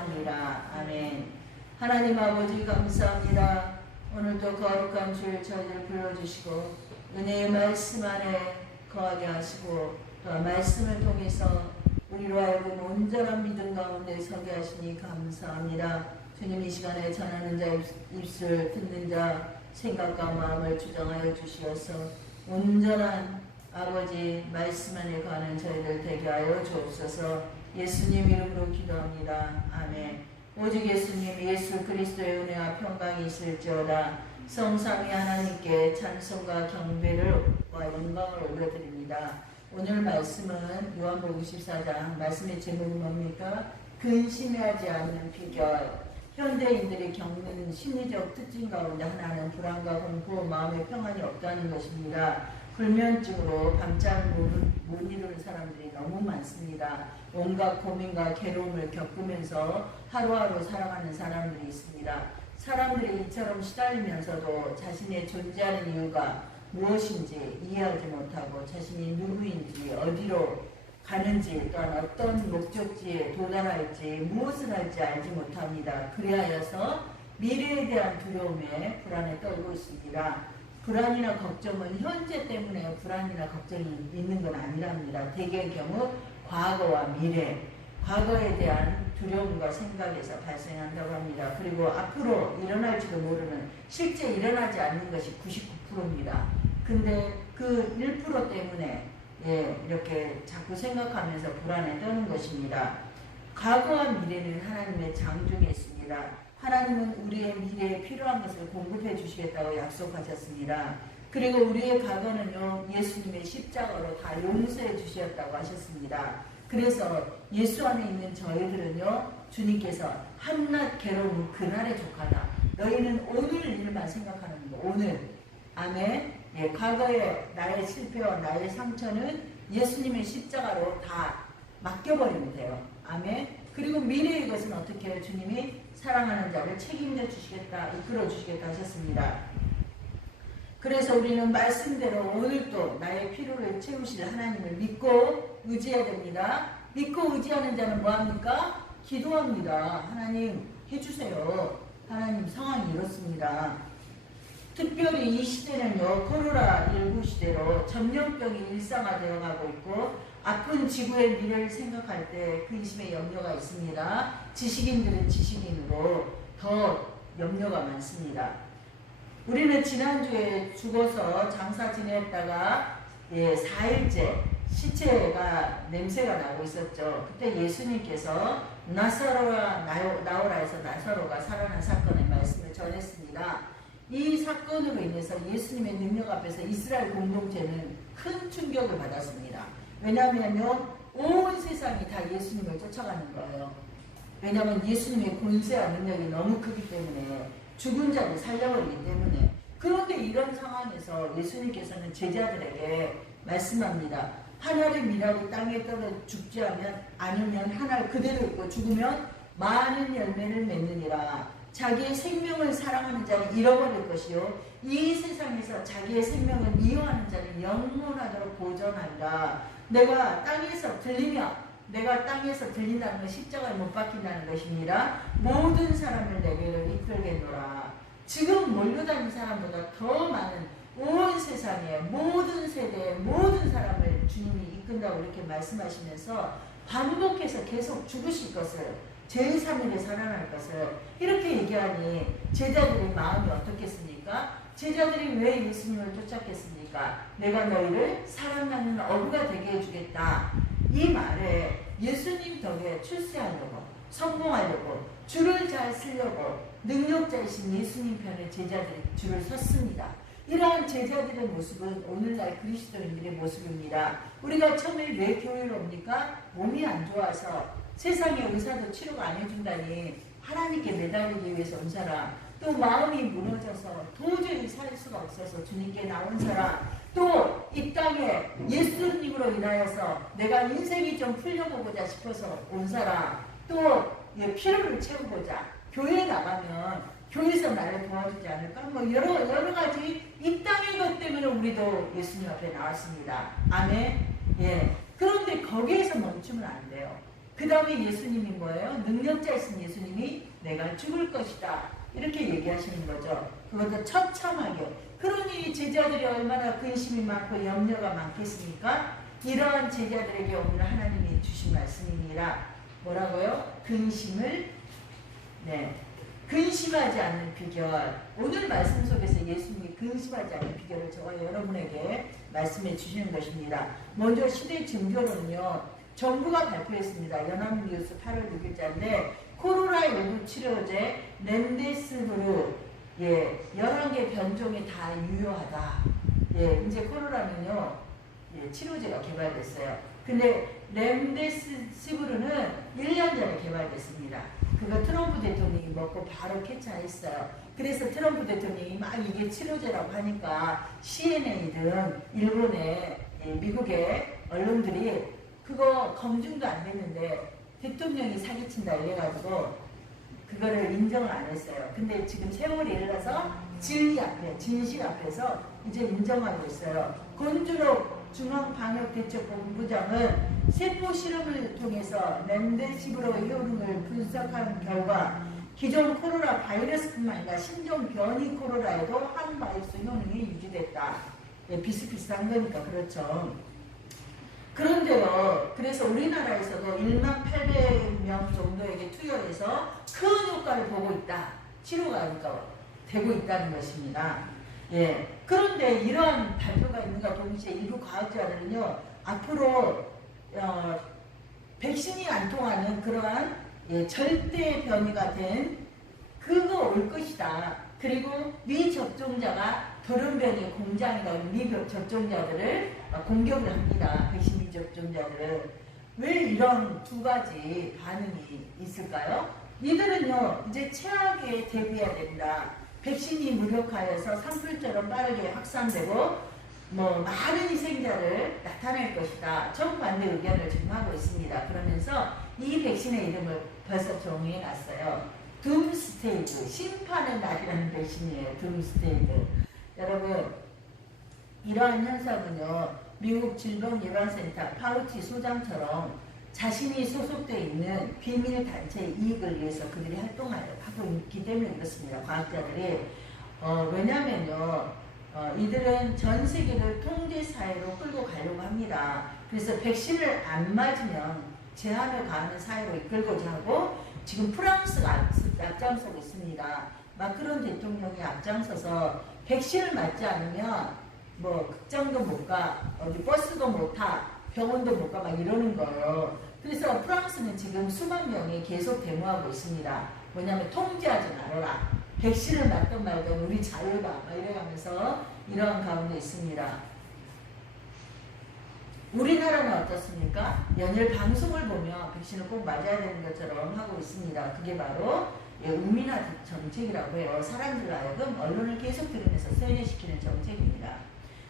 기도하니라. 아멘. 하나님 아버지 감사합니다. 오늘도 거룩한 주일 저희를 불러주시고 은혜의 말씀 안에 거하게 하시고 또 말씀을 통해서 우리로 하여금 온전한 믿음 가운데 서게 하시니 감사합니다. 주님, 이 시간에 전하는 자 입술 듣는 자 생각과 마음을 주장하여 주시어서 온전한 아버지 말씀 안에 가는 저희들 되게 하여 주옵소서. 예수님 이름으로 기도합니다. 아멘. 오직 예수님 예수 그리스도의 은혜와 평강이 있을지어다. 성삼위 하나님께 찬송과 경배를 와 영광을 올려드립니다. 오늘 말씀은 요한복음 14장, 말씀의 제목이 뭡니까? 근심하지 않는 비결. 현대인들이 겪는 심리적 특징 가운데 하나는 불안과 공포, 마음의 평안이 없다는 것입니다. 불면증으로 밤잠을 못 이루는 사람들이 너무 많습니다. 온갖 고민과 괴로움을 겪으면서 하루하루 살아가는 사람들이 있습니다. 사람들이 이처럼 시달리면서도 자신의 존재하는 이유가 무엇인지 이해하지 못하고 자신이 누구인지 어디로 가는지 또한 어떤 목적지에 도달할지 무엇을 할지 알지 못합니다. 그리하여서 미래에 대한 두려움에 불안에 떨고 있습니다. 불안이나 걱정은 현재 때문에 불안이나 걱정이 있는 건 아니랍니다. 대개의 경우 과거와 미래, 과거에 대한 두려움과 생각에서 발생한다고 합니다. 그리고 앞으로 일어날지도 모르는, 실제 일어나지 않는 것이 99%입니다. 근데 그 1% 때문에 이렇게 자꾸 생각하면서 불안에 떠는 것입니다. 과거와 미래는 하나님의 장중에 있습니다. 하나님은 우리의 미래에 필요한 것을 공급해 주시겠다고 약속하셨습니다. 그리고 우리의 과거는요, 예수님의 십자가로 다 용서해 주셨다고 하셨습니다. 그래서 예수 안에 있는 저희들은요, 주님께서 한낱 괴로움 그날에 족하다. 너희는 오늘 일만 생각하는 거, 오늘. 아멘. 과거의 나의 실패와 나의 상처는 예수님의 십자가로 다 맡겨버리면 돼요. 아멘. 그리고 미래의 것은 어떻게 해요? 주님이 사랑하는 자를 책임져 주시겠다, 이끌어 주시겠다 하셨습니다. 그래서 우리는 말씀대로 오늘도 나의 필요를 채우실 하나님을 믿고 의지해야 됩니다. 믿고 의지하는 자는 뭐합니까? 기도합니다. 하나님 해주세요. 하나님 상황이 이렇습니다. 특별히 이 시대는요, 코로나19 시대로 전염병이 일상화되어 가고 있고 아픈 지구의 미래를 생각할 때 근심의 염려가 있습니다. 지식인들은 지식인으로 더 염려가 많습니다. 우리는 지난주에 죽어서 장사 지냈다가 4일째 시체가 냄새가 나고 있었죠. 그때 예수님께서 나사로가 나오라 해서 나사로가 살아난 사건의 말씀을 전했습니다. 이 사건으로 인해서 예수님의 능력 앞에서 이스라엘 공동체는 큰 충격을 받았습니다. 왜냐하면요, 온 세상이 다 예수님을 쫓아가는 거예요. 왜냐하면 예수님의 권세와 능력이 너무 크기 때문에, 죽은 자를 살려버리기 때문에. 그런데 이런 상황에서 예수님께서는 제자들에게 말씀합니다. 한 알의 미랄이 땅에 떨어 죽지 않으면 한 알 그대로 있고 죽으면 많은 열매를 맺느니라. 자기의 생명을 사랑하는 자는 잃어버릴 것이요, 이 세상에서 자기의 생명을 미워하는 자는 영원하도록 보존한다. 내가 땅에서 들린다는 건 십자가에 못 박힌다는 것입니다. 모든 사람을 내게로 이끌겠노라. 지금 몰려다니는 사람보다 더 많은 온 세상의 모든 세대의 모든 사람을 주님이 이끈다고 이렇게 말씀하시면서 반복해서 계속 죽으실 것을, 제3일에 살아날 것을 이렇게 얘기하니 제자들의 마음이 어떻겠습니까? 제자들이 왜 예수님을 쫓았겠습니까? 내가 너희를 사랑하는 어부가 되게 해주겠다. 이 말에 예수님 덕에 출세하려고, 성공하려고, 줄을 잘 쓰려고 능력자이신 예수님 편에 제자들이 줄을 섰습니다. 이러한 제자들의 모습은 오늘날 그리스도인들의 모습입니다. 우리가 처음에 왜 교회를 옵니까? 몸이 안 좋아서, 세상에 의사도 치료가 안 해준다니 하나님께 매달리기 위해서 온 사람, 또 마음이 무너져서 도저히 살 수가 없어서 주님께 나온 사람, 또 이 땅에 예수님으로 인하여서 내가 인생이 좀 풀려보고자 싶어서 온 사람, 또 필요를 채우고자 교회에 나가면 교회에서 나를 도와주지 않을까? 뭐 여러 가지 이 땅의 것 때문에 우리도 예수님 앞에 나왔습니다. 아멘. 그런데 거기에서 멈추면 안 돼요. 그 다음에 예수님이 뭐예요? 능력자이신 예수님이 내가 죽을 것이다. 이렇게 얘기하시는 거죠. 그것도 처참하게. 그러니 제자들이 얼마나 근심이 많고 염려가 많겠습니까? 이러한 제자들에게 오늘 하나님이 주신 말씀입니다. 뭐라고요? 근심하지 않는 비결. 오늘 말씀 속에서 예수님이 근심하지 않는 비결을 저와 여러분에게 말씀해 주시는 것입니다. 먼저 시대 징조로는요. 정부가 발표했습니다. 연합뉴스 8월 6일자인데 코로나19 치료제 렘데시비르 11개 변종이 다 유효하다. 이제 코로나는요 치료제가 개발됐어요. 근데 렘데시비르는 1년 전에 개발됐습니다. 그거 트럼프 대통령이 먹고 바로 캐치했어요. 그래서 트럼프 대통령이 막 이게 치료제라고 하니까 CNN이든 일본의 미국의 언론들이 그거 검증도 안 됐는데 대통령이 사기친다 이래가지고 그거를 인정을 안 했어요. 근데 지금 세월이 흘러서 진실 앞에서 이제 인정하고 있어요. 권준옥 중앙방역대책본부장은 세포 실험을 통해서 렘데시비르 효능을 분석한 결과 기존 코로나 바이러스뿐만 아니라 신종 변이 코로나에도 항바이러스 효능이 유지됐다. 비슷비슷한 거니까 그렇죠. 그런데요, 그래서 우리나라에서도 18,800명 정도에게 투여해서 큰 효과를 보고 있다. 치료가 그러니까 되고 있다는 것입니다. 그런데 이러한 발표가 있는가 동시에 일부 과학자들은요, 앞으로 백신이 안 통하는 그러한 절대 변이가 된 그거 올 것이다. 그리고 미접종자가 돌연변이 공장이다. 미접종자들을 공격을 합니다. 백신 미접종자들을. 왜 이런 두 가지 반응이 있을까요? 이들은요, 이제 최악에 대비해야 된다. 백신이 무력화해서 산불처럼 빠르게 확산되고 많은 희생자를 나타낼 것이다. 정반대 의견을 지금 하고 있습니다. 그러면서 이 백신의 이름을 벌써 정의해 놨어요. 둠스테이드, 심판의 날이라는 백신이에요. 둠스테이드. 여러분, 이러한 현상은요, 미국 질병예방센터 파우치 소장처럼 자신이 소속되어 있는 비밀단체의 이익을 위해서 그들이 활동하고 있기 때문에 그렇습니다. 과학자들이. 왜냐면요, 이들은 전 세계를 통제사회로 끌고 가려고 합니다. 그래서 백신을 안 맞으면 제한을 가하는 사회로 이끌고자 하고 지금 프랑스가 앞장서고 있습니다. 마크론 대통령이 앞장서서 백신을 맞지 않으면 극장도 못 가, 어디 버스도 못 타, 병원도 못 가 막 이러는 거예요. 그래서 프랑스는 지금 수만 명이 계속 데모하고 있습니다. 뭐냐면 통제하지 말아라. 백신을 맞든 말든 우리 자유다. 막 이래가면서 이러한 가운데 있습니다. 우리나라는 어떻습니까? 연일 방송을 보며 백신을 꼭 맞아야 되는 것처럼 하고 있습니다. 그게 바로 우민화 정책이라고 해요. 사람들로 하여금 언론을 계속 들으면서 세뇌시키는 정책입니다.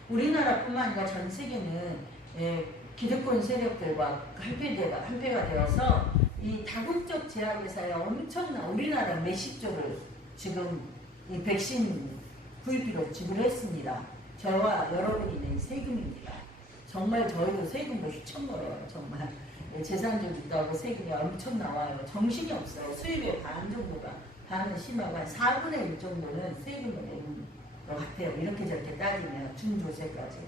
우리나라뿐만 아니라 전 세계는 기득권 세력들과 한패가 되어서 이 다국적 제약회사에 엄청난 우리나라 몇십조를 지금 이 백신 구입비로 지불했습니다. 저와 여러분이 낸 세금입니다. 정말 저희도 세금도 휘청 거예요. 정말 재산도 있다고 세금이 엄청 나와요. 정신이 없어요. 수입의 반 정도가, 반은 심하고 한 4분의 1 정도는 세금을 내는 것 같아요. 이렇게 저렇게 따지면 중조세까지.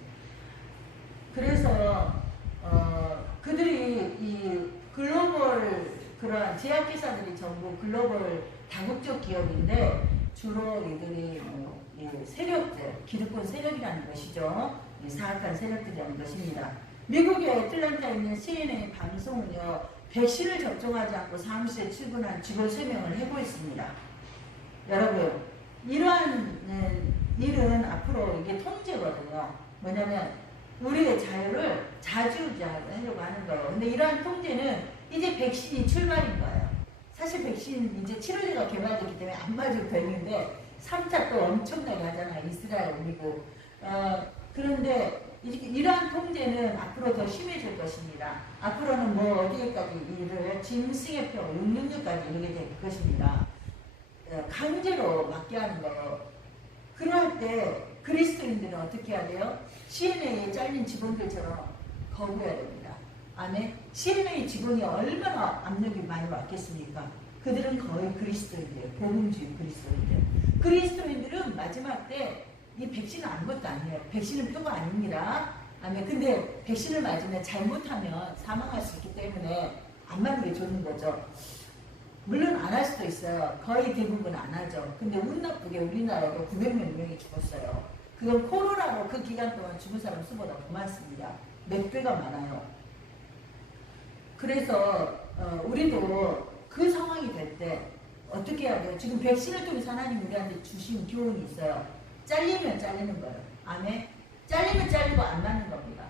그래서 그들이 이 글로벌 그러한 제약회사들이 전부 글로벌 다국적 기업인데 주로 이들이 세력들, 기득권 세력이라는 것이죠. 사악한 세력들이라는 것입니다. 미국의 애틀랜타에 있는 CNN 방송은요, 백신을 접종하지 않고 사무실에 출근한 직원 3명을 해고 있습니다. 여러분, 이러한 일은 앞으로 이게 통제거든요. 뭐냐면 우리의 자유를 자주하려고 하는 거예요. 근데 이러한 통제는 이제 백신이 출발인 거예요. 사실 백신 이제 치료제가 개발됐기 때문에 안 맞아도 되는데 3차 또 엄청나게 하잖아요. 이스라엘, 미국. 그런데 이러한 통제는 앞으로 더 심해질 것입니다. 앞으로는 어디에까지 일을 짐승의 표 666까지 이르게 될 것입니다. 강제로 맞게 하는 거예요. 그럴 때 그리스도인들은 어떻게 해야 돼요? CNA에 잘린 직원들처럼 거부해야 됩니다. 아멘. 시리아의 직원이 얼마나 압력이 많이 왔겠습니까? 그들은 거의 그리스도인이에요. 복음주의 그리스도인들. 그리스도인들은 마지막 때 이 백신은 아무것도 아니에요. 백신은 표가 아닙니다. 아멘. 근데 백신을 맞으면 잘못하면 사망할 수 있기 때문에 안 맞는 게 좋은 거죠. 물론 안 할 수도 있어요. 거의 대부분 안 하죠. 근데 운 나쁘게 우리나라도 900몇 명이 죽었어요. 그건 코로나로 그 기간 동안 죽은 사람 수보다 더 많습니다. 몇 배가 많아요. 그래서 우리도 그 상황이 될 때 어떻게 해야 돼요? 지금 백신을 통해서 하나님 우리한테 주신 교훈이 있어요. 잘리면 잘리는 거예요. 아멘. 잘리면 잘리고 안 맞는 겁니다.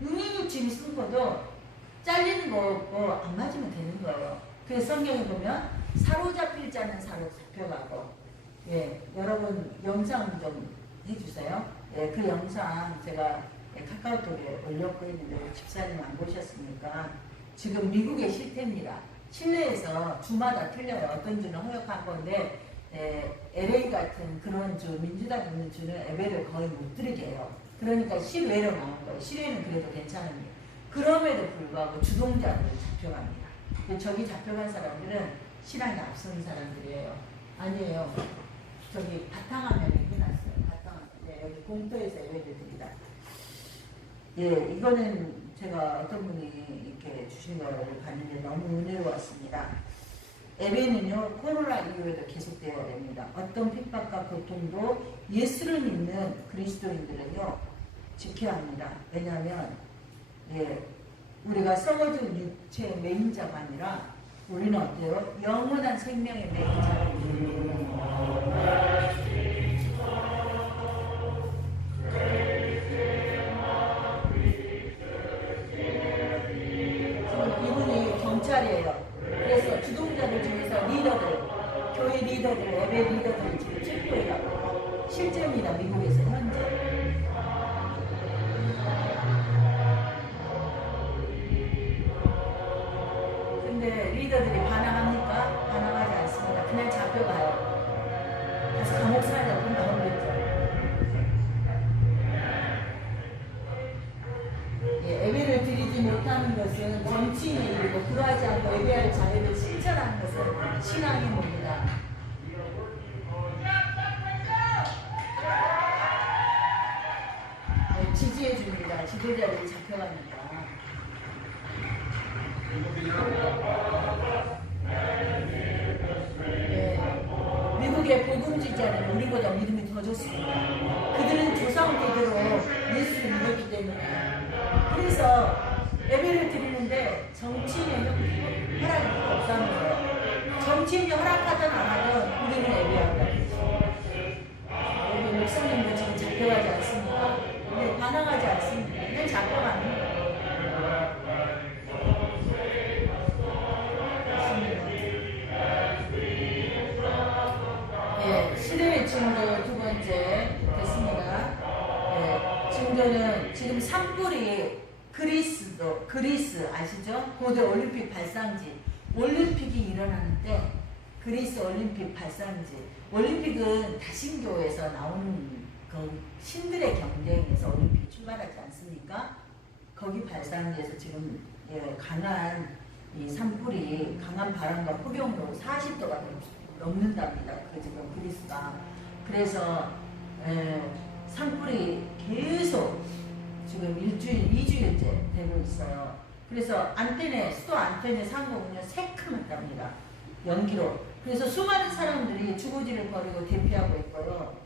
666 승포도 잘리는 거고 안 맞으면 되는 거예요. 그래서 성경에 보면 사로잡힐 자는 사로잡혀가고, 예, 여러분 영상 좀 해주세요. 예, 그 영상 제가 카카오톡에 올렸고 있는데 집사님 안 보셨습니까? 지금 미국의 실태입니다. 실내에서 주마다 틀려요. 어떤 주는 허용한 건데 LA 같은 그런 주, 민주당 있는 주는 예배를 거의 못 드리게 해요. 그러니까 실외로 나온 거예요. 실외는 그래도 괜찮은데 그럼에도 불구하고 주동자들 잡혀갑니다. 저기 잡혀간 사람들은 신앙이 앞선 사람들이에요. 아니에요. 저기 바탕화면에 해놨어요. 바탕화면. 네, 여기 공터에서 예배를 드립니다. 예, 이거는 제가 어떤 분이 이렇게 주신 거를 봤는데 너무 은혜로웠습니다. 예배는요, 코로나 이후에도 계속되어야 됩니다. 어떤 핍박과 고통도 예수를 믿는 그리스도인들은요, 지켜야 합니다. 왜냐하면, 예, 우리가 썩어진 육체의 매인자가 아니라, 우리는 어때요? 영원한 생명의 매인자가 이분이 경찰이에요. 그래서 주동자들 중에서 리더들, 교회 리더들, 예배 리더들을 지금 체포해가고 실제입니다. 미국에서 현재. 근데 리더들이 반항합니까? 반항하지 않습니다. 그냥 잡혀가요. 그래서 감옥 살려고 나오겠죠. 예배를 드리지 못하는 것은 정치인의 일이고 그러하지 않고 예배할 자리를 실천하는 것은 신앙의 뭡니다. 지지해 줍니다. 지도자들이 잡혀갑니다. 네. 미국의 복음주의자는 우리보다 믿음이 더 좋습니다. 그들은 조상 대대로 예수를 믿었기 때문에. 그래서 예배를 드리는데 정치인의 허락이 필요 없다는 거예요. 정치인이 허락하든 안 하든 우리는 예배한다. 여기 목사님도 지금 잡혀가지 않습니까? 네, 반항하지 않습니다. 그냥 잡혀가는 거예요. 네, 시대의 증거 두 번째 됐습니다. 네, 증거는 지금 산불이 그리스 아시죠? 고대 올림픽 발상지. 올림픽이 일어나는 때 그리스 올림픽 발상지. 올림픽은 다신교에서 나오는 그 신들의 경쟁에서 올림픽이 출발하지 않습니까? 거기 발상지에서 지금 강한 이 산불이 강한 바람과 폭염으로 40도가 넘는답니다. 그 지금 그리스가. 그래서 산불이 계속 지금 2주일째 되고 있어요. 그래서 수도 안테네 상공은요, 새카맣답니다. 연기로. 그래서 수많은 사람들이 주거지를 버리고 대피하고 있고요.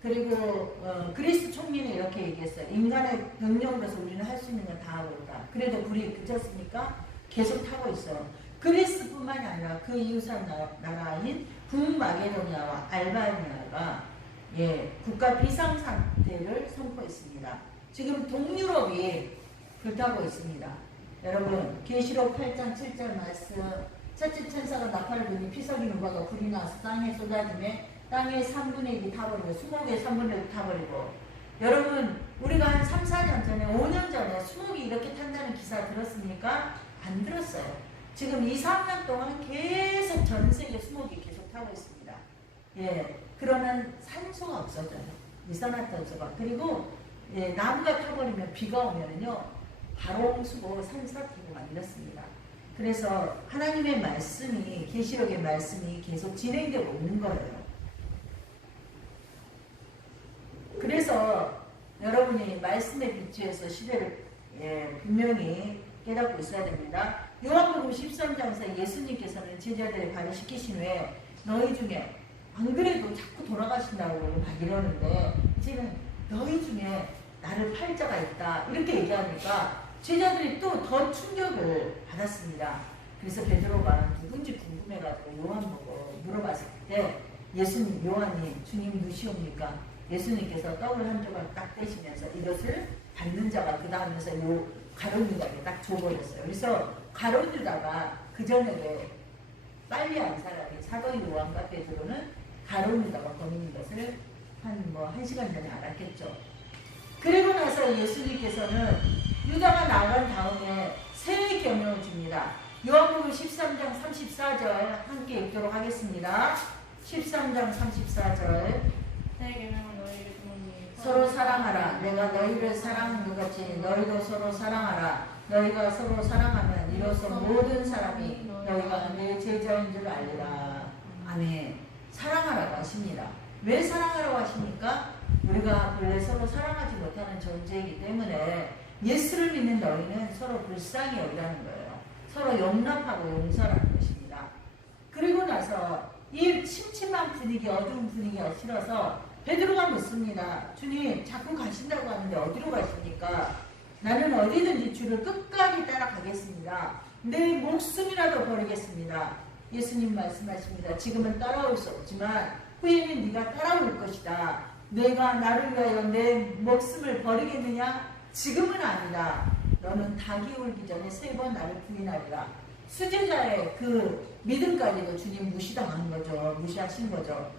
그리고 그리스 총리는 이렇게 얘기했어요. 인간의 병력으로서 우리는 할 수 있는 건 다 하고 있다. 그래도 불이 그쳤습니까? 계속 타고 있어요. 그리스뿐만이 아니라 그 이웃한 나라인 북마게도니아와 알바니아가 국가 비상상태를 선포했습니다. 지금 동유럽이 불타고 있습니다. 여러분, 계시록 8장 7절 말씀. 첫째 천사가 나팔을 부니 피석이 누바가 불이 나서 땅에 쏟아지며 땅의 3분의 1이 타버리고 수목의 3분의 1이 타버리고. 여러분, 우리가 한 3, 4년 전에 5년 전에 수목이 이렇게 탄다는 기사 들었습니까? 안 들었어요. 지금 2, 3년 동안 계속 전 세계 수목이 계속 타고 있습니다. 그러면 산소가 없어져요. 이산화탄소가. 그리고 나무가 타버리면 비가 오면은요, 바롱수고 산사태고 만들었습니다. 그래서 하나님의 말씀이, 계시록의 말씀이 계속 진행되고 있는 거예요. 그래서 여러분이 말씀에 비추어서 시대를 분명히 깨닫고 있어야 됩니다. 요한복음 13장에서 예수님께서는 제자들의 발을 씻기신 후에 너희 중에, 안 그래도 자꾸 돌아가신다고 막 이러는데 이제는 너희 중에 나를 팔 자가 있다 이렇게 얘기하니까 제자들이 또 더 충격을 받았습니다. 그래서 베드로가 누군지 궁금해가지고 요한 보고 물어봤을 때 예수님, 요한이 주님 누시옵니까? 예수님께서 떡을 한 조각 딱 떼시면서 이것을 받는 자가 그 다음에서 요 가룟 유다에게 딱 줘버렸어요. 그래서 가룟 유다가 그 전에 빨리 안 사람이 사도 요한과 베드로는 가룟 유다가 범인인 것을 한 시간 전에 알았겠죠. 그리고 나서 예수님께서는 유다가 나간 다음에 새 계명을 줍니다. 요한복음 13장 34절 함께 읽도록 하겠습니다. 13장 34절 서로 사랑하라. 내가 너희를 사랑한 것 같이 너희도 서로 사랑하라. 너희가 서로 사랑하면 이로써 모든 사람이 너희가 내 제자인 줄 알리라. 아멘. 사랑하라고 하십니다. 왜 사랑하라고 하십니까? 우리가 본래 서로 사랑하지 못하는 존재이기 때문에 예수를 믿는 너희는 서로 불쌍히 여기라는 거예요. 서로 용납하고 용서라는 것입니다. 그리고 나서 이 침침한 분위기, 어두운 분위기가 싫어서 베드로가 묻습니다. 주님, 자꾸 가신다고 하는데 어디로 가십니까? 나는 어디든지 주를 끝까지 따라가겠습니다. 내 목숨이라도 버리겠습니다. 예수님 말씀하십니다. 지금은 따라올 수 없지만 후에는 네가 따라올 것이다. 내가 나를 위하여 내 목숨을 버리겠느냐? 지금은 아니다. 너는 닭이 울기 전에 3번 나를 부인하리라. 수제자의 그 믿음까지도 주님 무시당한 거죠. 무시하신 거죠.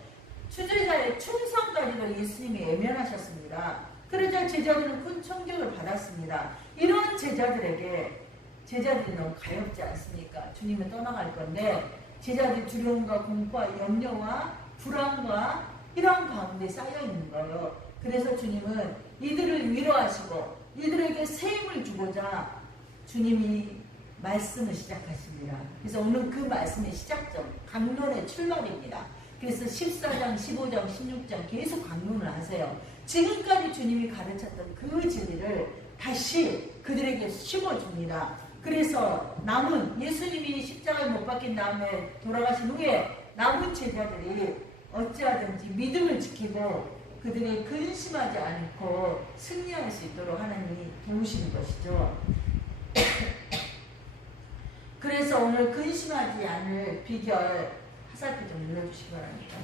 수제자의 충성까지도 예수님이 외면하셨습니다. 그러자 제자들은 큰 충격을 받았습니다. 이런 제자들에게 제자들이 너무 가엾지 않습니까? 주님은 떠나갈 건데 제자들이 두려움과 공포와 염려와 불안과 이런 가운데 쌓여 있는 거예요. 그래서 주님은 이들을 위로하시고 이들에게 새 힘을 주고자 주님이 말씀을 시작하십니다. 그래서 오늘 그 말씀의 시작점, 강론의 출발입니다. 그래서 14장, 15장, 16장 계속 강론을 하세요. 지금까지 주님이 가르쳤던 그 진리를 다시 그들에게 심어줍니다. 그래서 남은 예수님이 십자가에 못 박힌 다음에 돌아가신 후에 남은 제자들이 어찌하든지 믿음을 지키고 그들이 근심하지 않고 승리할 수 있도록 하나님이 도우시는 것이죠. 그래서 오늘 근심하지 않을 비결 화살표 좀 눌러주시기 바랍니다.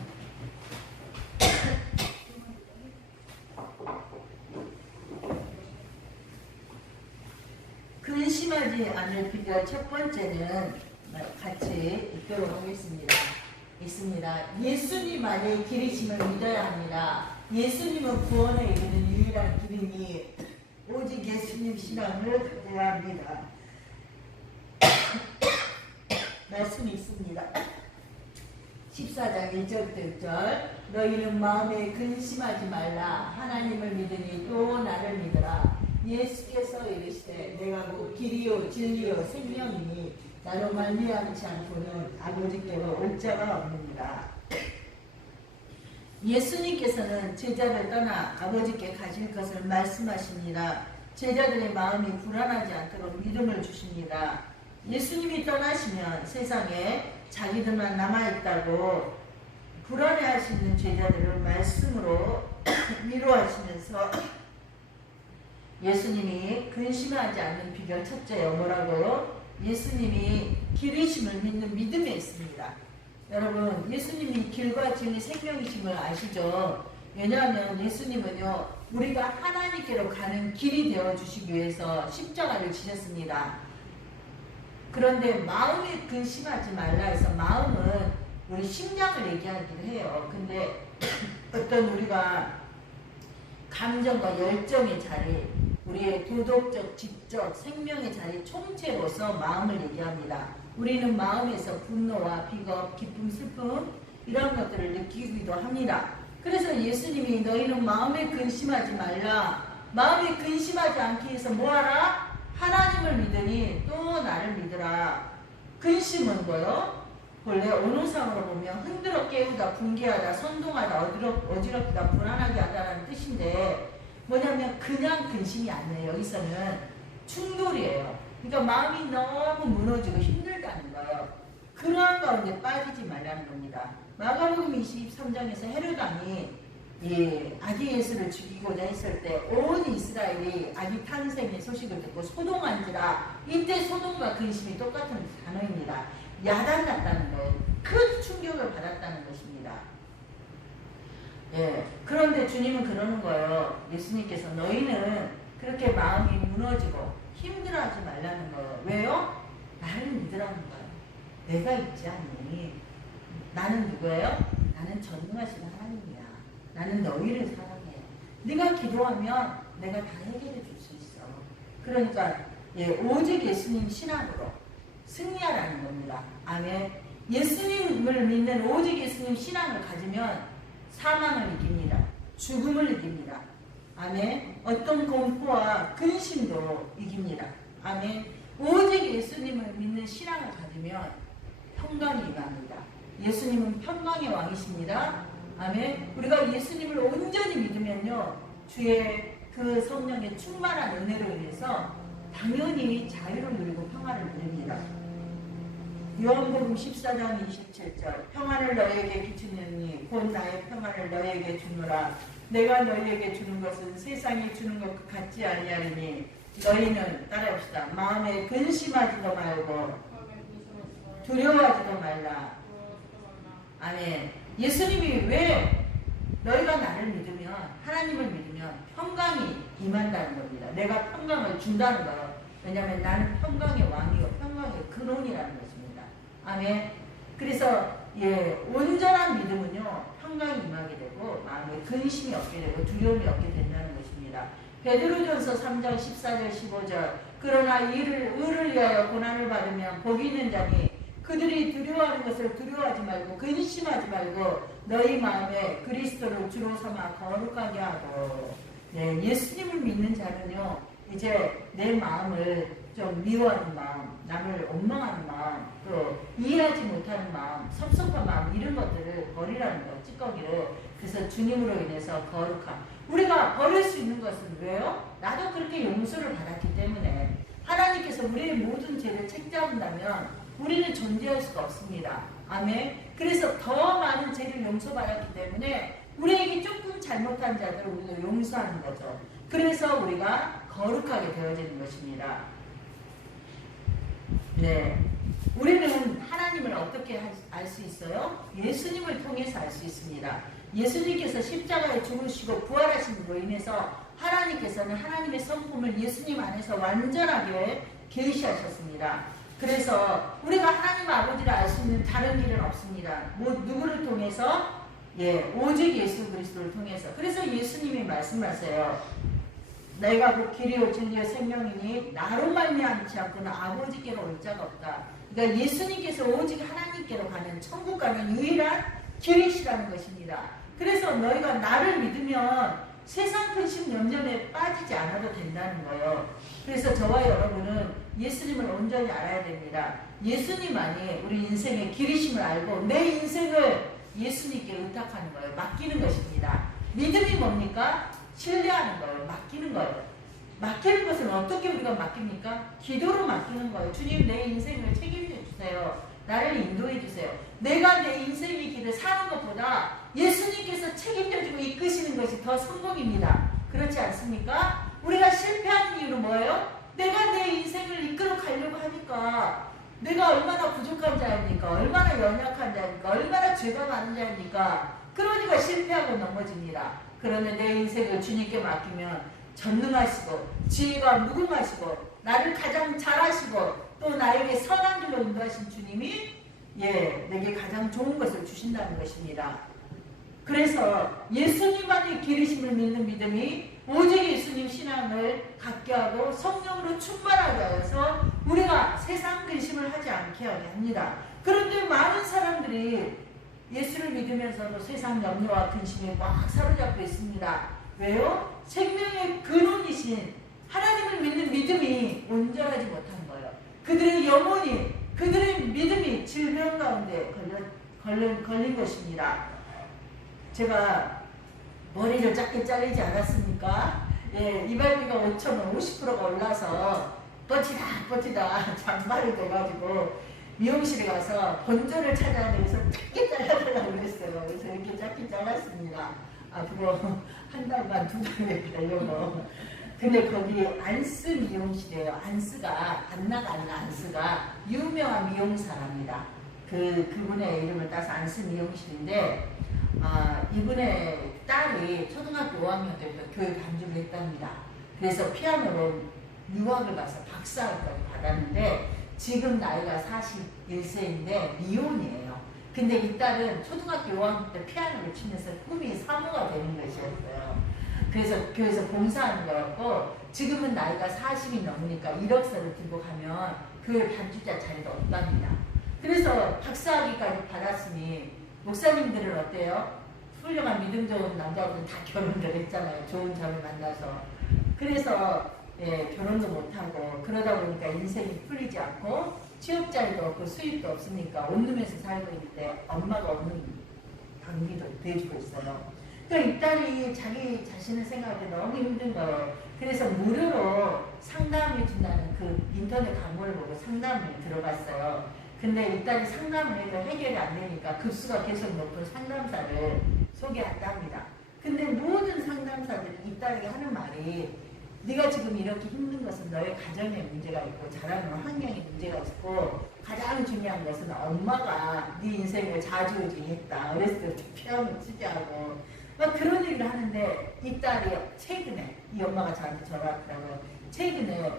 근심하지 않을 비결 첫 번째는 같이 읽도록 하겠습니다. 있습니다. 예수님만의 길이심을 믿어야 합니다. 예수님은 구원에 이르는 유일한 길이니 오직 예수님 신앙을 가져야 합니다. 말씀이 있습니다. 14장 1절부터 6절 너희는 마음에 근심하지 말라. 하나님을 믿으니 또 나를 믿으라. 예수께서 이르시되 내가 곧 길이요 진리요 생명이니 나로 말미암지 않고는 아버지께로 올 자가 없느니라. 예수님께서는 제자를 떠나 아버지께 가실 것을 말씀하십니다. 제자들의 마음이 불안하지 않도록 믿음을 주십니다. 예수님이 떠나시면 세상에 자기들만 남아있다고 불안해하시는 제자들을 말씀으로 위로하시면서 예수님이 근심하지 않는 비결 첫째요. 뭐라고요? 예수님이 길이심을 믿는 믿음에 있습니다. 여러분, 예수님이 길과 진리 생명이심을 아시죠? 왜냐하면 예수님은요, 우리가 하나님께로 가는 길이 되어주시기 위해서 십자가를 지셨습니다. 그런데 마음에 근심하지 말라 해서 마음은 우리 심장을 얘기하기도 해요. 근데 어떤 우리가 감정과 열정의 자리, 우리의 도덕적, 지적, 생명의 자리 총체로서 마음을 얘기합니다. 우리는 마음에서 분노와 비겁, 기쁨, 슬픔 이런 것들을 느끼기도 합니다. 그래서 예수님이 너희는 마음에 근심하지 말라. 마음에 근심하지 않기 위해서 뭐하라? 하나님을 믿으니 또 나를 믿으라. 근심은 뭐요? 본래 언어상으로 보면 흔들어 깨우다, 붕괴하다, 선동하다, 어지럽다, 불안하게 하다라는 뜻인데 뭐냐면 그냥 근심이 아니에요. 여기서는 충돌이에요. 그러니까 마음이 너무 무너지고 힘들다는 거예요. 그러한 가운데 빠지지 말라는 겁니다. 마가복음 23장에서 헤롯왕이 아기 예수를 죽이고자 했을 때 온 이스라엘이 아기 탄생의 소식을 듣고 소동한지라. 이때 소동과 근심이 똑같은 단어입니다. 야단났다는 거예요. 큰 충격을 받았다는 것입니다. 그런데 주님은 그러는 거예요. 예수님께서 너희는 그렇게 마음이 무너지고 힘들어하지 말라는 거예요. 왜요? 나를 믿으라는 거예요. 내가 있지 않니? 나는 누구예요? 나는 전능하신 하나님이야. 나는 너희를 사랑해. 네가 기도하면 내가 다 해결해 줄 수 있어. 그러니까 오직 예수님 신앙으로 승리하라는 겁니다. 아멘. 예수님을 믿는 오직 예수님 신앙을 가지면 사망을 이깁니다. 죽음을 이깁니다. 아멘. 어떤 공포와 근심도 이깁니다. 아멘. 오직 예수님을 믿는 신앙을 가지면 평강이 임합니다. 예수님은 평강의 왕이십니다. 아멘. 우리가 예수님을 온전히 믿으면요, 주의 그 성령의 충만한 은혜로 인해서 당연히 자유를 누리고 평안을 누립니다. 요한복음 14장 27절 평안을 너희에게 끼치느니 곧 나의 평안을 너희에게 주노라. 내가 너희에게 주는 것은 세상이 주는 것 같지 아니하리니 너희는 따라합시다. 마음에 근심하지도 말고 두려워하지도 말라. 아멘. 예수님이 왜 너희가 나를 믿으면, 하나님을 믿으면 평강이 임한다는 겁니다. 내가 평강을 준다는 거예요. 왜냐하면 나는 평강의 왕이요 평강의 근원이라는 것입니다. 아멘. 그래서 온전한 믿음은요 평강이 임하게 되고 마음에 근심이 없게 되고 두려움이 없게 된다는 것입니다. 베드로전서 3장 14절 15절 그러나 의를 위하여 고난을 받으면 복이 있는 자니 그들이 두려워하는 것을 두려워하지 말고 근심하지 말고 너희 마음에 그리스도를 주로 삼아 거룩하게 하고. 예수님을 믿는 자는요 이제 내 마음을 좀 미워하는 마음, 남을 원망하는 마음, 또 이해하지 못하는 마음, 섭섭한 마음 이런 것들을 버리라는 거예요. 찌꺼기를. 그래서 주님으로 인해서 거룩함. 우리가 버릴 수 있는 것은 왜요? 나도 그렇게 용서를 받았기 때문에. 하나님께서 우리의 모든 죄를 책잡는다면 우리는 존재할 수가 없습니다. 아멘. 그래서 더 많은 죄를 용서받았기 때문에 우리에게 조금 잘못한 자들을 우리가 용서하는 거죠. 그래서 우리가 거룩하게 되어지는 것입니다. 우리는 하나님을 어떻게 알 수 있어요? 예수님을 통해서 알 수 있습니다. 예수님께서 십자가에 죽으시고 부활하심으로 인해서 하나님께서는 하나님의 성품을 예수님 안에서 완전하게 계시하셨습니다. 그래서 우리가 하나님 아버지를 알 수 있는 다른 길은 없습니다. 누구를 통해서? 오직 예수 그리스도를 통해서. 그래서 예수님이 말씀하세요. 내가 그 길이요 진리요 생명이니 나로 말미암지 않고는 아버지께로 올 자가 없다. 그러니까 예수님께서 오직 하나님께로 가는 천국 가는 유일한 길이시라는 것입니다. 그래서 너희가 나를 믿으면 세상 근심 염려에 빠지지 않아도 된다는 거예요. 그래서 저와 여러분은 예수님을 온전히 알아야 됩니다. 예수님만이 우리 인생의 길이심을 알고 내 인생을 예수님께 의탁하는 거예요. 맡기는 것입니다. 믿음이 뭡니까? 신뢰하는 거예요. 맡기는 거예요. 맡기는 것은 어떻게 우리가 맡깁니까? 기도로 맡기는 거예요. 주님 내 인생을 책임져 주세요. 나를 인도해 주세요. 내가 내 인생의 길을 사는 것보다 예수님께서 책임져주고 이끄시는 것이 더 성공입니다. 그렇지 않습니까? 우리가 실패하는 이유는 뭐예요? 내가 내 인생을 이끌어 가려고 하니까 내가 얼마나 부족한 자입니까? 얼마나 연약한 자입니까? 얼마나 죄가 많은 자입니까? 그러니까 실패하고 넘어집니다. 그러면 내 인생을 주님께 맡기면 전능하시고 지혜가 무궁하시고 나를 가장 잘하시고 또 나에게 선한 길로 인도하신 주님이 내게 가장 좋은 것을 주신다는 것입니다. 그래서 예수님만의 길이심을 믿는 믿음이 오직 예수님 신앙을 갖게 하고 성령으로 충만하게 하여서 우리가 세상 근심을 하지 않게 하게 합니다. 그런데 많은 사람들이 예수를 믿으면서도 세상 염려와 근심에 막 사로잡혀 있습니다. 왜요? 생명의 근원이신 하나님을 믿는 믿음이 온전하지 못한 거예요. 그들의 영혼이, 그들의 믿음이 질병 가운데 걸린 것입니다. 제가 머리를 짧게 자르지 않았습니까? 예, 이발비가 5,000원, 50%가 올라서 뻗치다 잔발이 돼가지고 미용실에 가서 본전을 찾아야 돼서 짧게 잘라달라고 그랬어요. 그래서 이렇게 짧게 잘랐습니다. 앞으로 한 달만, 두 달에 가려고. 근데 거기 안스 미용실이에요. 안스가 유명한 미용사랍니다. 그분의 이름을 따서 안스 미용실인데, 이분의 딸이 초등학교 5학년 때부터 교회 반주를 했답니다. 그래서 피아노로 유학을 가서 박사학까지 받았는데, 지금 나이가 41세인데 미혼이에요. 근데 이 딸은 초등학교 5학년 때 피아노를 치면서 꿈이 사모가 되는 것이었어요. 그래서 교회에서 봉사하는 거였고, 지금은 나이가 40이 넘으니까 이력서를 들고 가면 교회 반주자 자리도 없답니다. 그래서 박사학위까지 받았으니 목사님들은 어때요? 훌륭한 믿음 좋은 남자들은 다 결혼을 했잖아요. 좋은 점을 만나서. 그래서 결혼도 못하고 그러다 보니까 인생이 풀리지 않고 취업자리도 없고 수입도 없으니까 원룸에서 살고 있는데 엄마가 없는 방비도 대주고 있어요. 그러니까 이 딸이 자기 자신을 생각할 때 너무 힘든 거예요. 그래서 무료로 상담해 준다는 그 인터넷 광고를 보고 상담을 들어갔어요. 근데 이 딸이 상담을 해도 해결이 안 되니까 급수가 계속 높은 상담사를 소개한답니다. 근데 모든 상담사들이 이 딸에게 하는 말이, 네가 지금 이렇게 힘든 것은 너의 가정에 문제가 있고 자라는 환경에 문제가 있고, 가장 중요한 것은 엄마가 네 인생을 좌지우지했다. 어렸을 때 피아노 치게 하고 막 그런 얘기를 하는데, 이 딸이 최근에, 이 엄마가 저한테 전화하더라고요. 최근에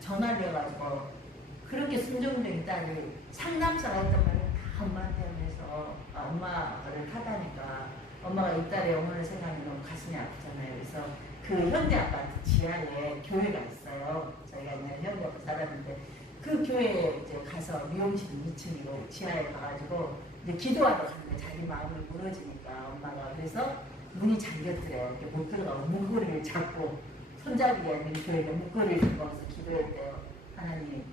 전화를 해가지고 그렇게 순종적인 딸이 상담사가 했던 말을 다 엄마한테 하면서 엄마를 타다니까 엄마가 이 딸의 영혼을 생각하면 너무 가슴이 아프잖아요. 그래서 그 현대아파트 지하에 교회가 있어요. 저희가 옛날에 현대아파트 살았는데 그 교회에 이제 가서 미용실이 2층이고 지하에 가가지고 이제 기도하러 갔는데 자기 마음을 무너지니까 엄마가, 그래서 문이 잠겼더래요. 이렇게 못 들어가고 문고리를 잡고, 손잡이가 있는 교회가 문고리를 잡고서 기도했대요. 하나님,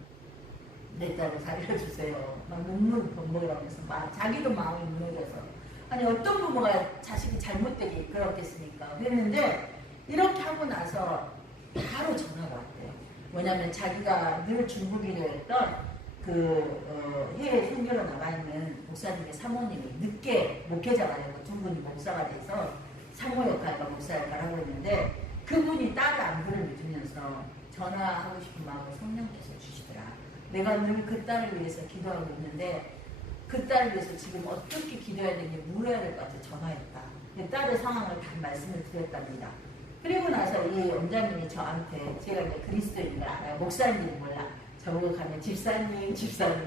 내 딸을 살려주세요. 막 눈물 범벅이라면서 막 자기도 마음이 무너져서, 아니 어떤 부모가 자식이 잘못되게 이끌었겠습니까? 그랬는데 이렇게 하고 나서 바로 전화가 왔대요. 뭐냐면 자기가 늘 중국인을 했던 해외 선교로 나가 있는 목사님의 사모님이 늦게 목회자가 되고 두 분이 목사가 돼서 사모 역할과 목사 역할을 하고 있는데, 그분이 딸의 안부를 믿으면서 전화하고 싶은 마음을 성령께서 주시더라. 내가 늘 그 딸을 위해서 기도하고 있는데 그 딸을 위해서 지금 어떻게 기도해야 되는지 물어야 될 것 같아 전화했다. 딸의 상황을 다 말씀을 드렸답니다. 그리고 나서 이 원장님이 저한테, 제가 이제 그리스도인 걸 알아요. 목사님이 몰라. 저보고 가면 집사님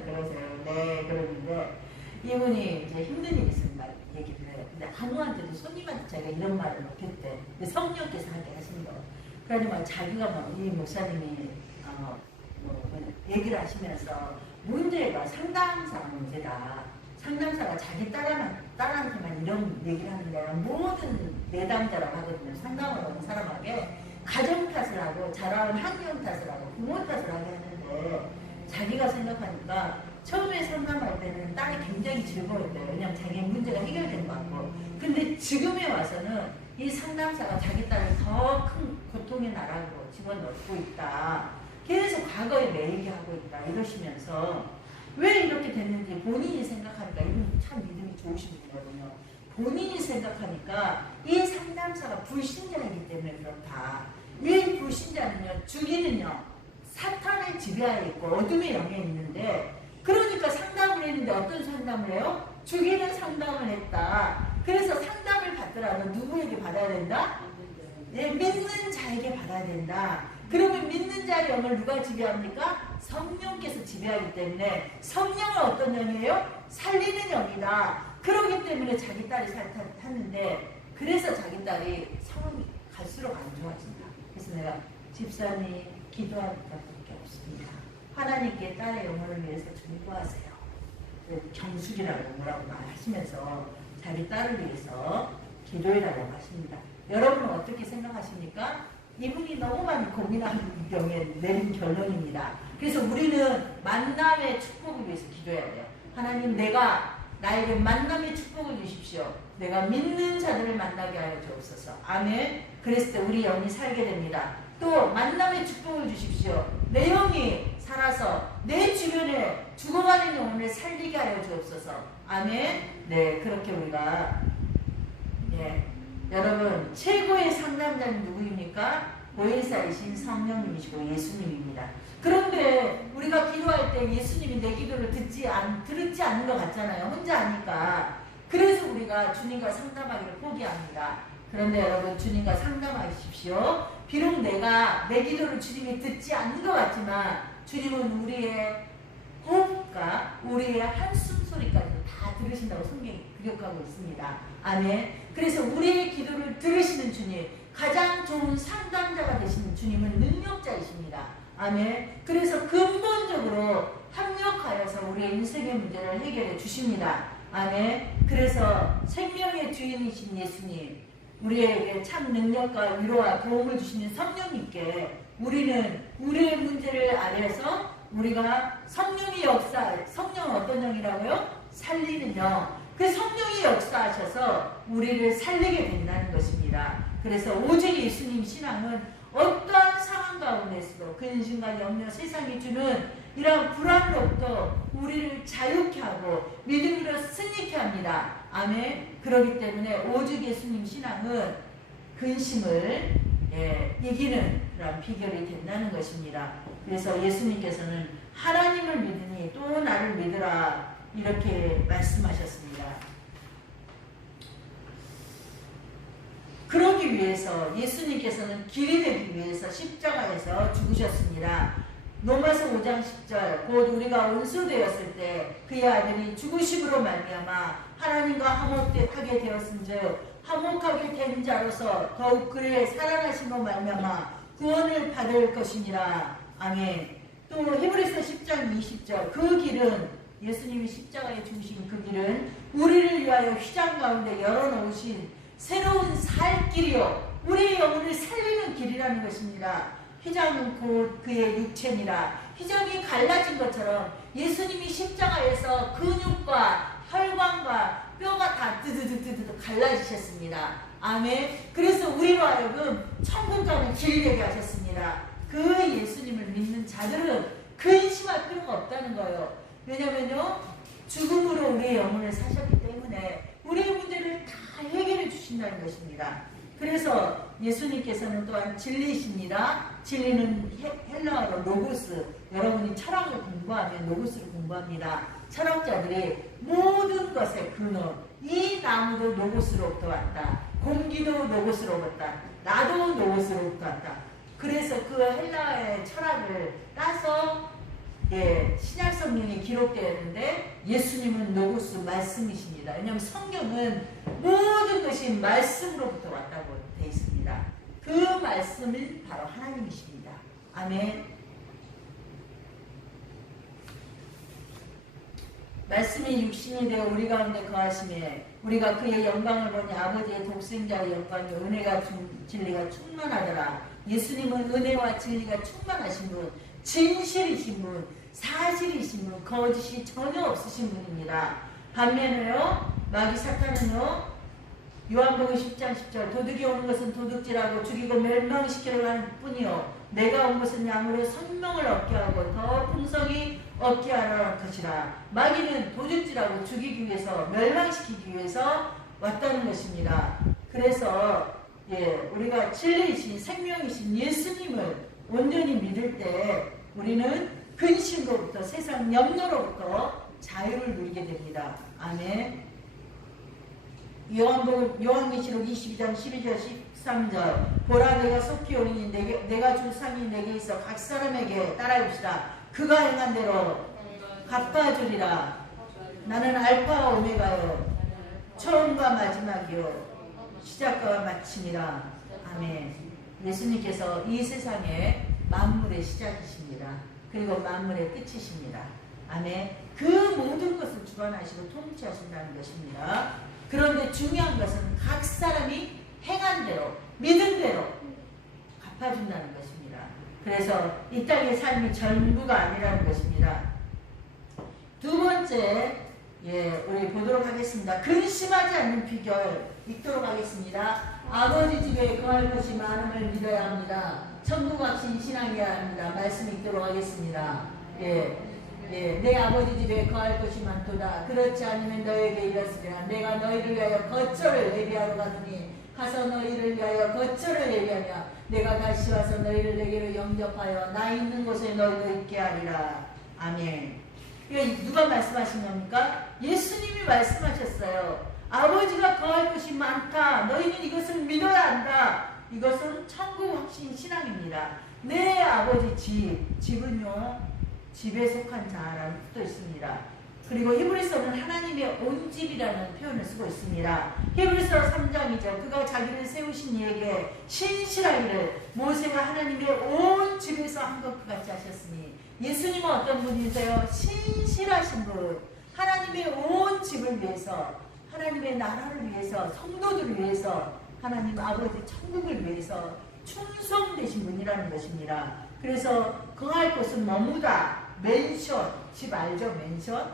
그러세요. 네, 그러는데 이분이 이제 힘든 일이 있으면 얘기를 해요. 근데 아무한테도, 손님한테 제가 이런 말을 못했대. 근데 성령께서 하게 하신 거예요. 그러니까 자기가 이 목사님이 얘기를 하시면서 문제가 상담사가 문제다. 상담사가 자기 딸한테만 이런 얘기를 하는데 모든 내담자라고 하거든요. 상담을 하는 사람에게 가정 탓을 하고 자라는 환경 탓을 하고 부모 탓을 하게 하는데, 자기가 생각하니까 처음에 상담할 때는 딸이 굉장히 즐거웠대요. 왜냐하면 자기의 문제가 해결된 것 같고. 근데 지금에 와서는 이 상담사가 자기 딸을 더 큰 고통의 나라로 집어넣고 있다. 계속 과거에 매이게 하고 있다. 이러시면서 왜 이렇게 됐는지 본인이 생각하니까, 이분 참 믿음이 좋으신 분이거든요. 본인이 생각하니까 이 상담사가 불신자이기 때문에 그렇다. 이 불신자는요, 주기는요, 사탄의 지배하에 있고 어둠의 영에 있는데, 그러니까 상담을 했는데 어떤 상담을 해요? 주기는 상담을 했다. 그래서 상담을 받더라도 누구에게 받아야 된다? 네, 믿는 자에게 받아야 된다. 그러면 믿는 자의 영을 누가 지배합니까? 성령께서 지배하기 때문에, 성령은 어떤 영이에요? 살리는 영이다. 그러기 때문에 자기 딸이 살탔는데, 그래서 자기 딸이 상황이 갈수록 안 좋아진다. 그래서 내가 집사님 기도할 것밖에 없습니다. 하나님께 딸의 영혼을 위해서 중보하세요. 경숙이라고 뭐라고 말하시면서 자기 딸을 위해서 기도해달라고 하십니다. 여러분은 어떻게 생각하십니까? 이분이 너무 많이 고민하는 경우에 내린 결론입니다. 그래서 우리는 만남의 축복을 위해서 기도해야 돼요. 하나님, 내가 나에게 만남의 축복을 주십시오. 내가 믿는 자들을 만나게 하여 주옵소서. 아멘. 그랬을 때 우리 영이 살게 됩니다. 또 만남의 축복을 주십시오. 내 영이 살아서 내 주변에 죽어가는 영혼을 살리게 하여 주옵소서. 아멘. 네, 그렇게 우리가 여러분, 최고의 상담자는 누구입니까? 보혜사이신 성령님이시고 예수님입니다. 그런데 우리가 기도할 때 예수님이 내 기도를 듣지 않는 것 같잖아요. 혼자 하니까. 그래서 우리가 주님과 상담하기를 포기합니다. 그런데 여러분, 주님과 상담하십시오. 비록 내가 내 기도를 주님이 듣지 않는 것 같지만 주님은 우리의 호흡과 우리의 한숨 소리까지도 다 들으신다고 성경이 기록하고 있습니다. 아멘. 그래서 우리의 기도를 들으시는 주님, 가장 좋은 상담자가 되시는 주님은 능력자이십니다. 아멘. 그래서 근본적으로 합력하여서 우리의 인생의 문제를 해결해 주십니다. 아멘. 그래서 생명의 주인이신 예수님, 우리에게 참 능력과 위로와 도움을 주시는 성령님께 우리는 우리의 문제를 아래서 우리가 성령의 역사, 성령은 어떤 영이라고요? 살리는 영. 그 성령이 역사하셔서 우리를 살리게 된다는 것입니다. 그래서 오직 예수님 신앙은 어떠한 상황 가운데서도 근심과 염려, 세상이 주는 이러한 불안으로부터 우리를 자유케 하고 믿음으로 승리케 합니다. 아멘. 그렇기 때문에 오직 예수님 신앙은 근심을 이기는 그런 비결이 된다는 것입니다. 그래서 예수님께서는 하나님을 믿으니 또 나를 믿으라 이렇게 말씀하셨습니다. 그러기 위해서 예수님께서는 길이 되기 위해서 십자가에서 죽으셨습니다. 로마서 5장 10절, 곧 우리가 원수되었을 때 그의 아들이 죽으심으로 말미암아 하나님과 화목하게 되었은즉 화목하게 된 자로서 더욱 그의 살아나심으로 말미암아 구원을 받을 것이니라. 아멘. 또 히브리서 10장 20절, 그 길은 예수님이 십자가에 죽으신 그 길은 우리를 위하여 휘장 가운데 열어놓으신 새로운 살 길이요 우리의 영혼을 살리는 길이라는 것입니다. 휘장은 곧 그의 육체니라. 휘장이 갈라진 것처럼 예수님이 십자가에서 근육과 혈관과 뼈가 다 뜨드드드드 갈라지셨습니다. 아멘. 그래서 우리로 하여금 천국 가는 길이 되게 하셨습니다. 그 예수님을 믿는 자들은 근심할 필요가 없다는 거예요. 왜냐면요, 죽음으로 우리의 영혼을 사셨기 때문에 우리의 문제를 다 해결해 주신다는 것입니다. 그래서 예수님께서는 또한 진리이십니다. 진리는 헬라어로 로고스. 여러분이 철학을 공부하면 로고스를 공부합니다. 철학자들이 모든 것의 근원, 이 나무도 로고스로부터 왔다. 공기도 로고스로부터 왔다. 나도 로고스로부터 왔다. 그래서 그 헬라어의 철학을 따서 신약 성경에 기록되었는데 예수님은 로고스 말씀이십니다. 왜냐하면 성경은 모든 것이 말씀으로부터 왔다고 되어 있습니다. 그 말씀은 바로 하나님이십니다. 아멘. 말씀이 육신이 되어 우리 가운데 거하심에 우리가 그의 영광을 보니 아버지의 독생자의 영광이 은혜가 진리가 충만하더라. 예수님은 은혜와 진리가 충만하신 분, 진실이신 분, 사실이신 분, 거짓이 전혀 없으신 분입니다. 반면에요, 마귀 사탄은요, 요한복음 10장 10절, 도둑이 오는 것은 도둑질하고 죽이고 멸망시키려고 하는 뿐이요 내가 온 것은 양으로 생명을 얻게 하고 더 풍성히 얻게 하라는 것이라. 마귀는 도둑질하고 죽이기 위해서, 멸망시키기 위해서 왔다는 것입니다. 그래서 우리가 진리이신 생명이신 예수님을 온전히 믿을 때 우리는 근심으로부터, 세상 염려로부터 자유를 누리게 됩니다. 아멘. 요한계시록 22장 12절 13절, 보라 내가 속히 오리니 내가 줄 상이 내게 있어 각 사람에게 따라옵시다. 그가 행한 대로 갚아주리라. 나는 알파와 오메가요 처음과 마지막이요 시작과 마침이라. 아멘. 예수님께서 이 세상의 만물의 시작이십니다. 그리고 만물의 끝이십니다. 아멘. 그 모든 것을 주관하시고 통치하신다는 것입니다. 그런데 중요한 것은 각 사람이 행한 대로, 믿은 대로 갚아준다는 것입니다. 그래서 이 땅의 삶이 전부가 아니라는 것입니다. 두 번째, 우리 보도록 하겠습니다. 근심하지 않는 비결 읽도록 하겠습니다. 아버지 집에 거할 곳이 많음을 믿어야 합니다. 천국 확신 신앙이어야 합니다. 말씀 읽도록 하겠습니다. 내 아버지 집에 거할 곳이 많도다. 그렇지 않으면 너에게 이르시리라. 내가 너희를 위하여 거처를 예비하러 가더니 가서 너희를 위하여 거처를 예비하며 내가 다시 와서 너희를 내게로 영접하여 나 있는 곳에 너희도 있게 하리라. 아멘. 이거 누가 말씀하신 겁니까? 예수님이 말씀하셨어요. 아버지가 거할 곳이 많다. 너희는 이것을 믿어야 한다. 이것은 천국 확신 신앙입니다. 내 아버지 집은요, 집에 속한 자라는 뜻도 있습니다. 그리고 히브리서는 하나님의 온 집이라는 표현을 쓰고 있습니다. 히브리서 3장이죠. 그가 자기를 세우신 이에게 신실하기를 모세가 하나님의 온 집에서 한 것 같이 하셨으니, 예수님은 어떤 분이세요? 신실하신 분. 하나님의 온 집을 위해서, 하나님의 나라를 위해서, 성도들을 위해서, 하나님 아버지 천국을 위해서 충성되신 분이라는 것입니다. 그래서 거할 곳은 너무다. 맨션, 집 알죠? 맨션?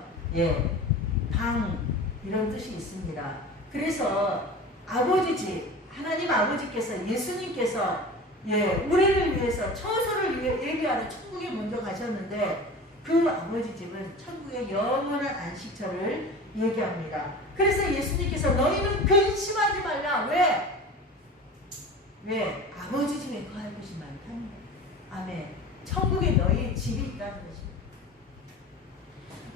방, 이런 뜻이 있습니다. 그래서 아버지 집, 하나님 아버지께서, 예수님께서 우리를 위해서 처소를 예비하러 천국에 먼저 가셨는데, 그 아버지 집은 천국의 영원한 안식처를 얘기합니다. 그래서 예수님께서 너희는 근심하지 말라. 왜? 아버지 집에 거할 곳이 많다는 거예요. 아멘. 천국에 너희의 집이 있다는 것입니다.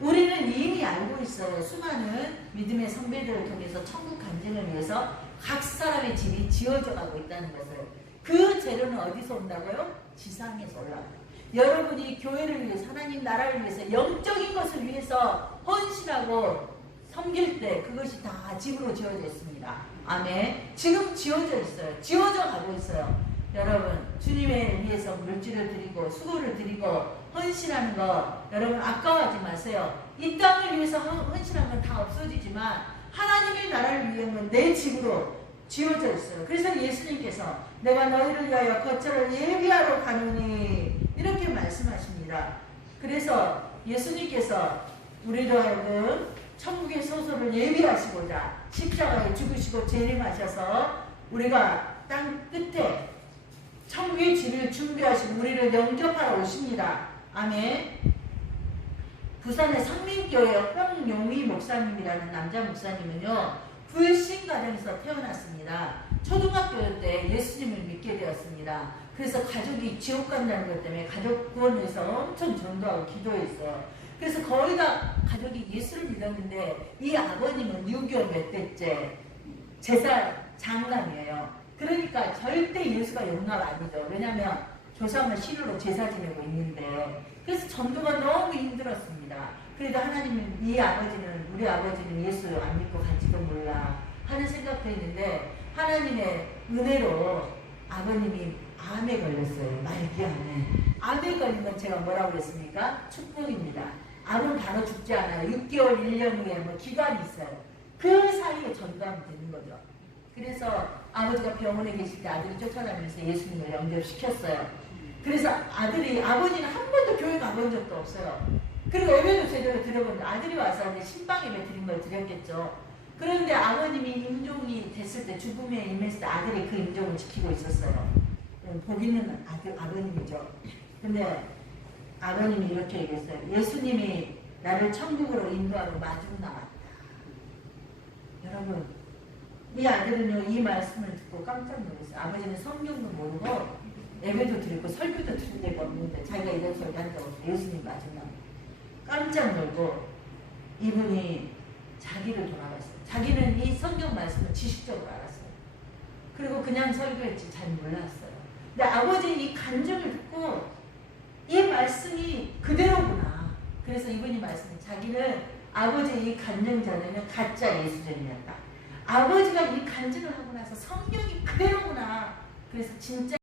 우리는 이미 알고 있어요. 수많은 믿음의 선배들을 통해서 천국 간증을 위해서 각 사람의 집이 지어져 가고 있다는 것을. 그 재료는 어디서 온다고요? 지상에서 올라와요. 여러분이 교회를 위해서, 하나님 나라를 위해서, 영적인 것을 위해서 헌신하고 섬길 때 그것이 다 집으로 지어져 있습니다. 아멘. 지금 지어져 있어요. 지어져 가고 있어요. 여러분, 주님을 위해서 물질을 드리고 수고를 드리고 헌신하는 거 여러분 아까워하지 마세요. 이 땅을 위해서 헌신하는 건 다 없어지지만 하나님의 나라를 위해서는 내 집으로 지어져 있어요. 그래서 예수님께서 내가 너희를 위하여 거처를 예비하러 가노니 이렇게 말씀하십니다. 그래서 예수님께서 우리로 하여금 천국의 소소를 예비하시고자 십자가에 죽으시고 재림하셔서 우리가 땅 끝에 천국의 집을 준비하시고 우리를 영접하러 오십니다. 아멘. 부산의 상민교회 홍용희 목사님이라는 남자 목사님은요, 불신 가정에서 태어났습니다. 초등학교 때 예수님을 믿게 되었습니다. 그래서 가족이 지옥 간다는 것 때문에 가족 구원에서 엄청 전도하고 기도했어요. 그래서 거의 다 가족이 예수를 믿었는데 이 아버님은 유교 몇 대째 제사 장남이에요. 그러니까 절대 예수가 용납 아니죠. 왜냐하면 조상을 신으로 제사 지내고 있는데. 그래서 전도가 너무 힘들었습니다. 그래도 하나님은 우리 아버지는 예수 안 믿고 간지도 몰라 하는 생각도 했는데 하나님의 은혜로 아버님이 암에 걸렸어요. 말기암에. 암에 걸린 건 제가 뭐라고 그랬습니까? 축복입니다. 암은 바로 죽지 않아요. 6개월, 1년 후에 뭐 기간이 있어요. 그 사이에 전도하면 되는 거죠. 그래서 아버지가 병원에 계실 때 아들이 쫓아다니면서 예수님을 영접시켰어요. 그래서 아버지는 한 번도 교회 가본 적도 없어요. 그리고 예배도 제대로 드려본 적, 아들이 와서 이제 신방 예배 드린 걸 드렸겠죠. 그런데 아버님이 임종이 됐을 때, 죽음에 임했을 때 아들이 그 임종을 지키고 있었어요. 복 있는 아버님이죠. 근데 아버님이 이렇게 얘기했어요. 예수님이 나를 천국으로 인도하러 마중 나왔다. 여러분, 이 아들은요, 이 말씀을 듣고 깜짝 놀랐어요. 아버지는 성경도 모르고 예배도 드리고 설교도 들은 적이 없는데 자기가 이런 소리 한 적 없어요. 예수님 마중 나왔다. 깜짝 놀고 이분이 자기를 돌아갔어요. 자기는 이 성경 말씀을 지식적으로 알았어요. 그리고 그냥 설교했지 잘 몰랐어요. 근데 아버지의 이 간증을 듣고 이 말씀이 그대로구나. 그래서 이분이 말씀해, 자기는 아버지의 이 간증 전에는 가짜 예수전이었다. 아버지가 이 간증을 하고 나서 성경이 그대로구나. 그래서 진짜